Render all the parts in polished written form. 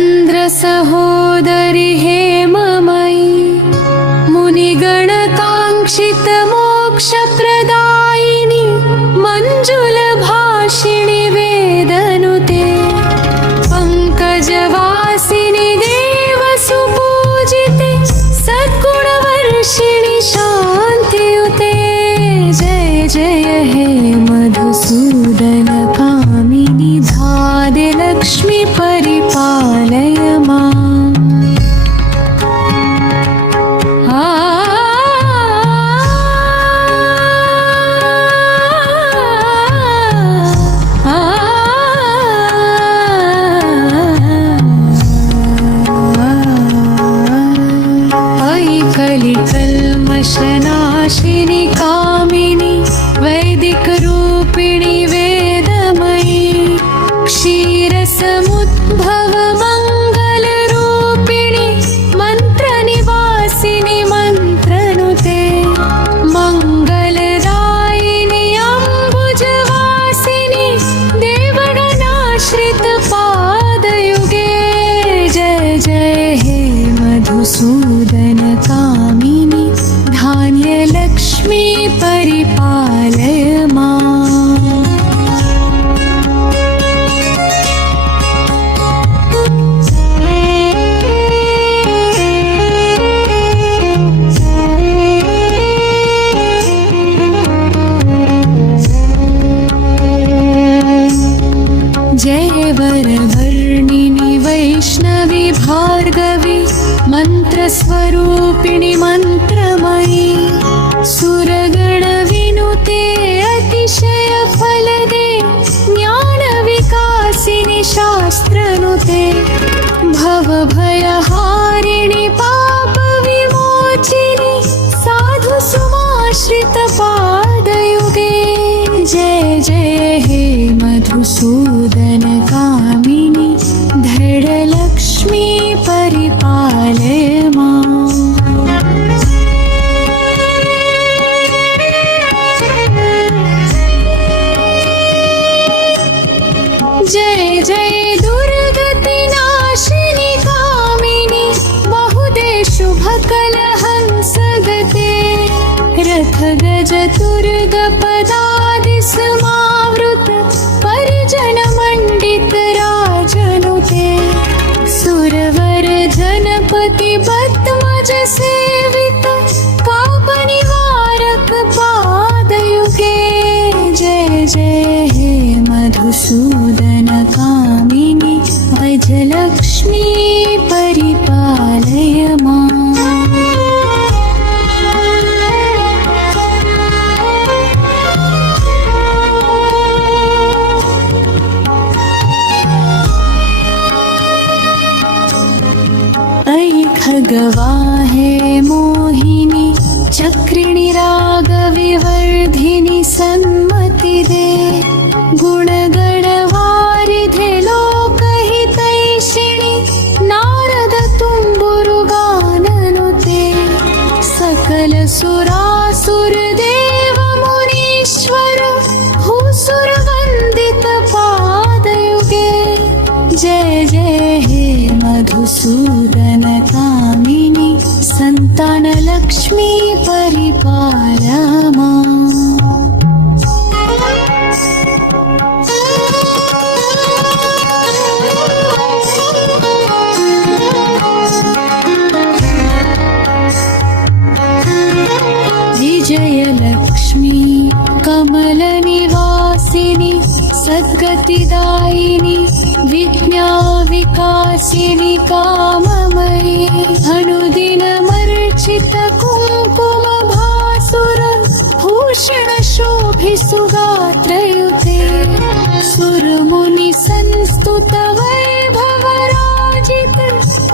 चन्द्र सहोदरि हेममयी मुनिगणकाङ्क्षित मोक्षप्रदायिनि मञ्जुलभाषिणि वेदनुते पङ्कजवासिनि देवसुपूजिते सद्गुणवर्षिणि शान्तियुते जय जय हे मधुसूदन कामिनि धादे लक्ष्मी परिपालय माम् कल्मषनाशिनि कामिनि वैदिकरूपिणि वेदमयी क्षीरसमुद्भव मङ्गलरूपिणि मन्त्रनिवासिनि मन्त्रनुते मङ्गलदायिनि अम्बुजवासिनि देवगणाश्रितपादयुगे जय जय हे मधुसूदन कामिनि धान्यलक्ष्मी परिपालय माम् जय वरवर्णिनि वैष्णवी भार्गवी मन्त्रस्वरूपिणि मन्त्रमयी सुरगणविनुते अतिशय फलदे ज्ञानविकासिनि शास्त्रनुते भवभयहारिणि पापविमोचिनि साधुसुमाश्रितपादयुगे जय जय हे मधुसूदन कामिनि धडलक्ष्मी परिपालय माम् जय जय दुर्गतिनाशिनि कामिनि बहुदे शुभकलहंसगते रथगजतुर्गपदादिसमावृत परिजनमण्डितराजनुते सुरवर जनपति पद्मज सेवित पापनिवारक पादयुगे जय जय हे मधुसूदन कामिनि भजलक्ष्मी परिपालय माम् खगवाहे मोहिनी चक्रिणि रागविवर्धिनि सन्मतिदे गुणगणवारिधे लोकहितैषिणि नारद तुम्बुरुगाननुते सकल सुरासुर देव मुनीश्वर भूसुरवन्दित पादयुगे जय जय हे मधुसूदन कामिनि सन्तानलक्ष्मी परिपालय माम् विजयलक्ष्मी कमलनिवासिनि सद्गतिदायिनि विद्याविकासिनि काममयी अनुदिनमर्चित कुङ्कुमभासुर भूषणशोभिसुगात्रयुते सुरमुनिसंस्तुत वैभवराजित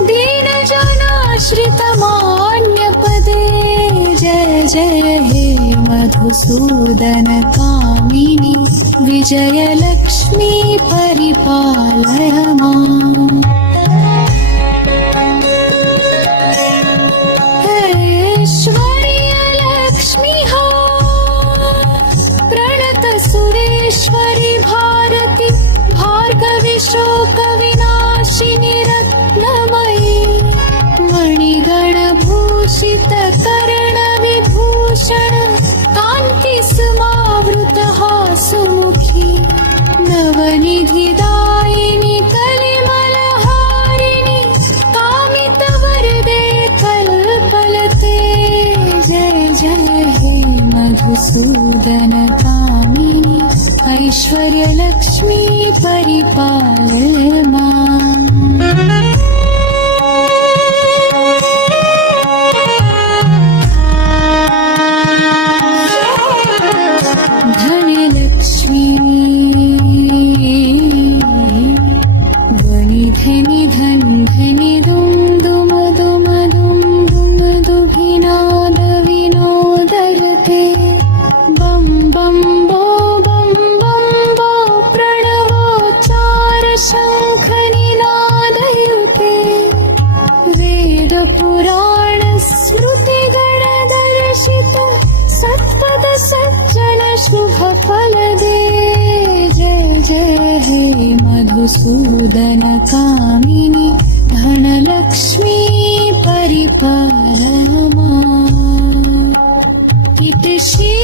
दीनजनाश्रितमान्यपदे जय जय हे मधुसूदन कामिनि विजयलक्ष्मी परिपालय माम् ऐश्वर्यलक्ष्मी हा प्रणत सुरेश्वरी भारती भार्गवी शोकविनाशिनि रत्न मधुसूदन कामिनी ऐश्वर्यलक्ष्मी परिपालय माम् धनलक्ष्मी ध्वनि धनि धन धनि दुम दुम दुम दुम दुम दुभिनाद विनोदयते बम बम बो प्रणवोच्चार शङ्ख निनादयुते वेद पुराण स्मृति गणदर्शित सत्पद सज्जन शुभ फल दे जय जय हे मधुसूदन कामिनी धनलक्ष्मी परिपालय माम् इति श्री